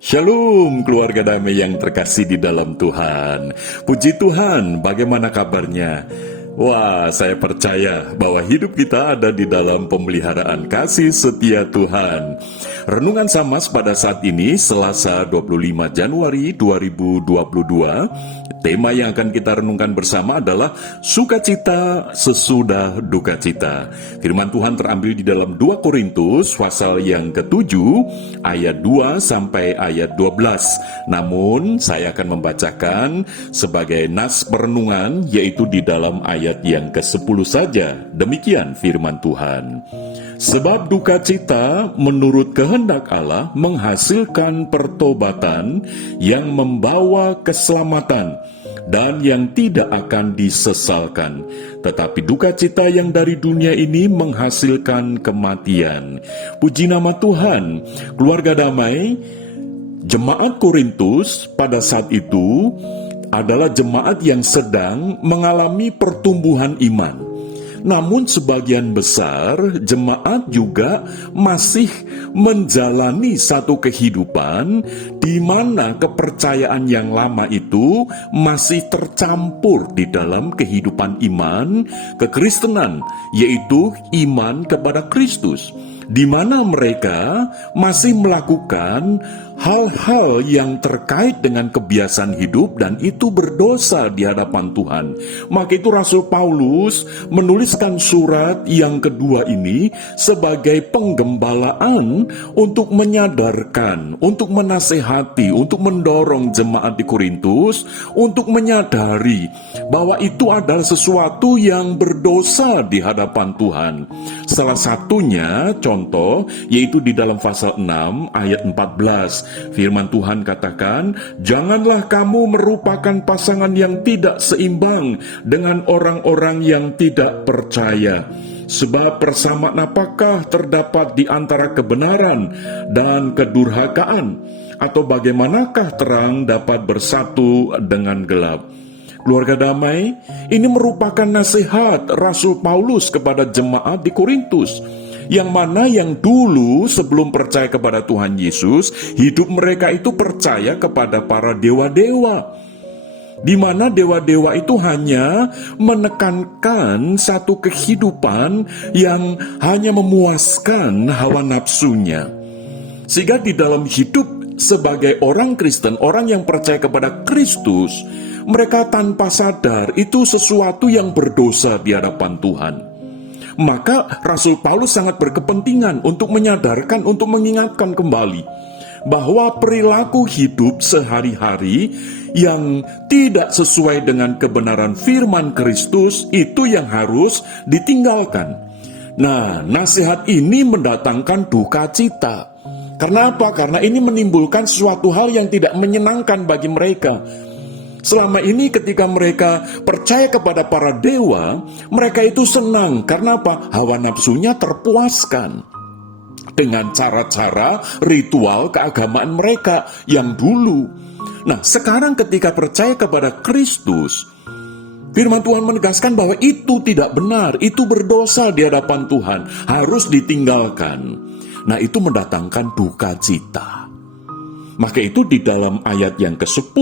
Shalom keluarga damai yang terkasih di dalam Tuhan. Puji Tuhan, bagaimana kabarnya? Wah, saya percaya bahwa hidup kita ada di dalam pemeliharaan kasih setia Tuhan. Renungan Samas pada saat ini Selasa 25 Januari 2022. Tema yang akan kita renungkan bersama adalah sukacita sesudah duka cita. Firman Tuhan terambil di dalam 2 Korintus pasal yang ke-7 ayat 2 sampai ayat 12. Namun saya akan membacakan sebagai nas perenungan yaitu di dalam ayat yang ke-10 saja. Demikian firman Tuhan. Sebab duka cita menurut kehendak Allah menghasilkan pertobatan yang membawa keselamatan dan yang tidak akan disesalkan. Tetapi duka cita yang dari dunia ini menghasilkan kematian. Puji nama Tuhan. Keluarga damai, jemaat Korintus pada saat itu adalah jemaat yang sedang mengalami pertumbuhan iman. Namun sebagian besar jemaat juga masih menjalani satu kehidupan di mana kepercayaan yang lama itu masih tercampur di dalam kehidupan iman kekristenan, yaitu iman kepada Kristus, di mana mereka masih melakukan hal-hal yang terkait dengan kebiasaan hidup dan itu berdosa di hadapan Tuhan. Maka itu Rasul Paulus menuliskan surat yang kedua ini sebagai penggembalaan untuk menyadarkan, untuk menasehati, untuk mendorong jemaat di Korintus untuk menyadari bahwa itu adalah sesuatu yang berdosa di hadapan Tuhan. Salah satunya contoh yaitu di dalam pasal 6 ayat 14. Firman Tuhan katakan, "Janganlah kamu merupakan pasangan yang tidak seimbang dengan orang-orang yang tidak percaya. Sebab persamaan apakah terdapat di antara kebenaran dan kedurhakaan? Atau bagaimanakah terang dapat bersatu dengan gelap?" Keluarga damai, ini merupakan nasihat Rasul Paulus kepada jemaat di Korintus, yang mana yang dulu sebelum percaya kepada Tuhan Yesus, hidup mereka itu percaya kepada para dewa-dewa, di mana dewa-dewa itu hanya menekankan satu kehidupan yang hanya memuaskan hawa nafsunya. Sehingga di dalam hidup sebagai orang Kristen, orang yang percaya kepada Kristus, mereka tanpa sadar itu sesuatu yang berdosa di hadapan Tuhan. Maka Rasul Paulus sangat berkepentingan untuk menyadarkan, untuk mengingatkan kembali bahwa perilaku hidup sehari-hari yang tidak sesuai dengan kebenaran firman Kristus itu yang harus ditinggalkan. Nah, nasihat ini mendatangkan duka cita. Karena apa? Karena ini menimbulkan suatu hal yang tidak menyenangkan bagi mereka. Selama ini ketika mereka percaya kepada para dewa, mereka itu senang. Karena apa? Hawa nafsunya terpuaskan dengan cara-cara ritual keagamaan mereka yang dulu. Nah, sekarang ketika percaya kepada Kristus, firman Tuhan menegaskan bahwa itu tidak benar, itu berdosa di hadapan Tuhan, harus ditinggalkan. Nah, itu mendatangkan duka cita. Maka itu di dalam ayat yang ke-10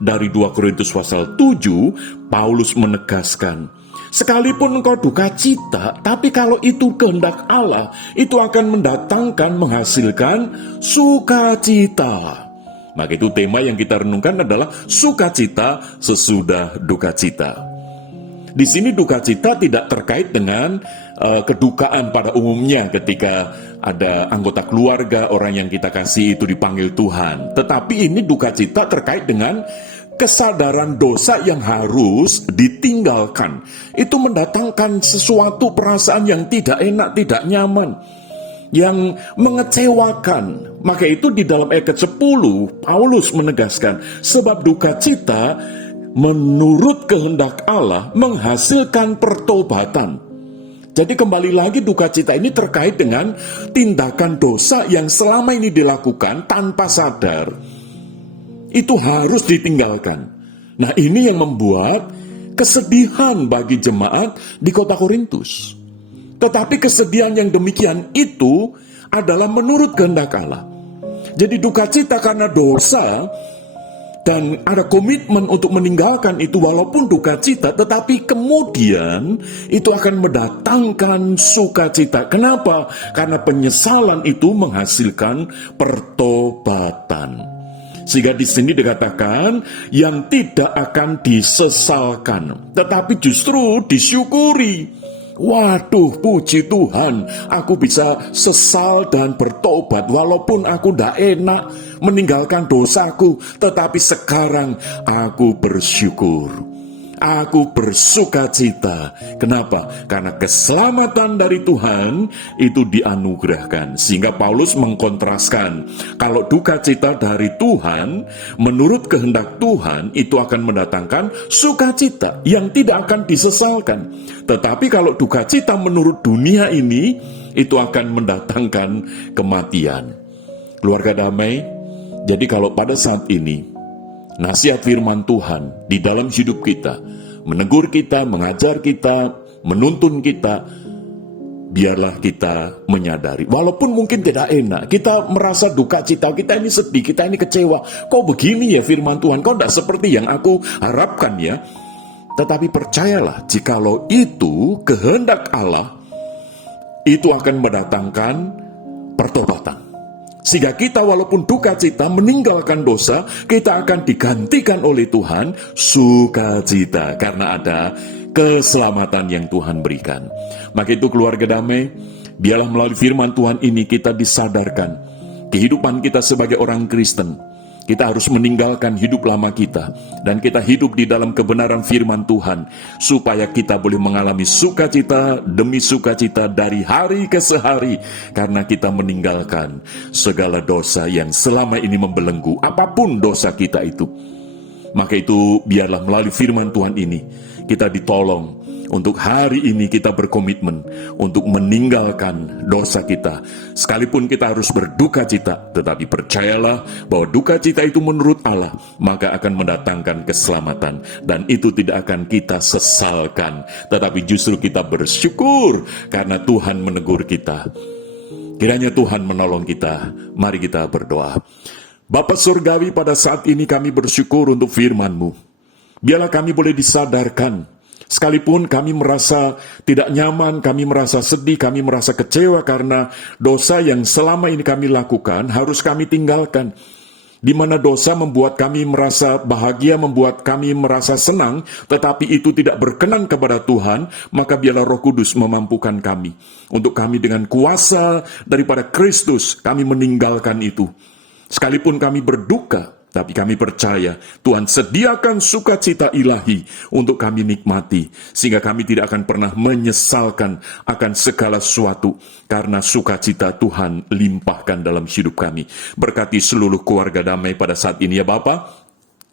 dari 2 Korintus pasal 7, Paulus menegaskan, sekalipun engkau duka cita, tapi kalau itu kehendak Allah, itu akan mendatangkan, menghasilkan sukacita. Maka itu tema yang kita renungkan adalah sukacita sesudah duka cita. Di sini duka cita tidak terkait dengan kedukaan pada umumnya ketika ada anggota keluarga, orang yang kita kasih itu dipanggil Tuhan. Tetapi ini duka cita terkait dengan kesadaran dosa yang harus ditinggalkan. Itu mendatangkan sesuatu perasaan yang tidak enak, tidak nyaman, yang mengecewakan. Maka itu di dalam ayat ke-10 Paulus menegaskan, sebab duka cita menurut kehendak Allah menghasilkan pertobatan. Jadi kembali lagi duka cita ini terkait dengan tindakan dosa yang selama ini dilakukan tanpa sadar. Itu harus ditinggalkan. Nah, ini yang membuat kesedihan bagi jemaat di kota Korintus. Tetapi kesedihan yang demikian itu adalah menurut kehendak Allah. Jadi duka cita karena dosa, dan ada komitmen untuk meninggalkan itu walaupun duka cita, tetapi kemudian itu akan mendatangkan sukacita. Kenapa? Karena penyesalan itu menghasilkan pertobatan. Sehingga di sini dikatakan yang tidak akan disesalkan, tetapi justru disyukuri. Waduh, puji Tuhan, aku bisa sesal dan bertobat walaupun aku tidak enak meninggalkan dosaku, tetapi sekarang aku bersyukur. Aku bersuka cita. Kenapa? Karena keselamatan dari Tuhan itu dianugerahkan. Sehingga Paulus mengkontraskan, kalau duka cita dari Tuhan, menurut kehendak Tuhan, itu akan mendatangkan sukacita yang tidak akan disesalkan. Tetapi kalau duka cita menurut dunia ini, itu akan mendatangkan kematian. Keluarga damai, jadi kalau pada saat ini, nasihat firman Tuhan di dalam hidup kita, menegur kita, mengajar kita, menuntun kita, biarlah kita menyadari, walaupun mungkin tidak enak, kita merasa duka cita, kita ini sedih, kita ini kecewa, kok begini ya firman Tuhan, kok tidak seperti yang aku harapkan ya. Tetapi percayalah, jikalau itu kehendak Allah, itu akan mendatangkan pertobatan. Sehingga kita walaupun duka cita meninggalkan dosa, kita akan digantikan oleh Tuhan sukacita karena ada keselamatan yang Tuhan berikan. Maka itu keluarga damai, biarlah melalui firman Tuhan ini kita disadarkan kehidupan kita sebagai orang Kristen. Kita harus meninggalkan hidup lama kita dan kita hidup di dalam kebenaran firman Tuhan supaya kita boleh mengalami sukacita demi sukacita dari hari ke hari karena kita meninggalkan segala dosa yang selama ini membelenggu, apapun dosa kita itu. Maka itu biarlah melalui firman Tuhan ini kita ditolong untuk hari ini kita berkomitmen untuk meninggalkan dosa kita. Sekalipun kita harus berduka cita, tetapi percayalah bahwa duka cita itu menurut Allah, maka akan mendatangkan keselamatan. Dan itu tidak akan kita sesalkan, tetapi justru kita bersyukur karena Tuhan menegur kita. Kiranya Tuhan menolong kita. Mari kita berdoa. Bapa Surgawi, pada saat ini kami bersyukur untuk firman-Mu. Biarlah kami boleh disadarkan, sekalipun kami merasa tidak nyaman, kami merasa sedih, kami merasa kecewa karena dosa yang selama ini kami lakukan harus kami tinggalkan. Di mana dosa membuat kami merasa bahagia, membuat kami merasa senang, tetapi itu tidak berkenan kepada Tuhan, maka biarlah Roh Kudus memampukan kami. Untuk kami dengan kuasa daripada Kristus, kami meninggalkan itu. Sekalipun kami berduka, tapi kami percaya Tuhan sediakan sukacita ilahi untuk kami nikmati, sehingga kami tidak akan pernah menyesalkan akan segala sesuatu, karena sukacita Tuhan limpahkan dalam hidup kami. Berkati seluruh keluarga damai pada saat ini ya Bapa.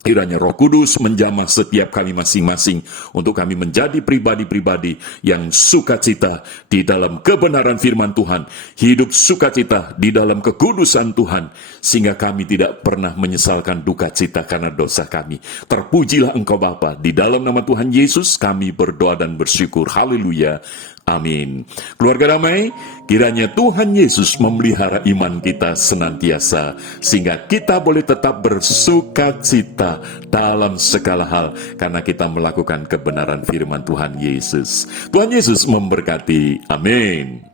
Kiranya Roh Kudus menjamah setiap kami masing-masing untuk kami menjadi pribadi-pribadi yang sukacita di dalam kebenaran firman Tuhan, hidup sukacita di dalam kekudusan Tuhan, sehingga kami tidak pernah menyesalkan duka cita karena dosa kami. Terpujilah Engkau Bapa, di dalam nama Tuhan Yesus kami berdoa dan bersyukur. Haleluya. Amin. Keluarga damai, kiranya Tuhan Yesus memelihara iman kita senantiasa, sehingga kita boleh tetap bersuka cita dalam segala hal, karena kita melakukan kebenaran firman Tuhan Yesus. Tuhan Yesus memberkati. Amin.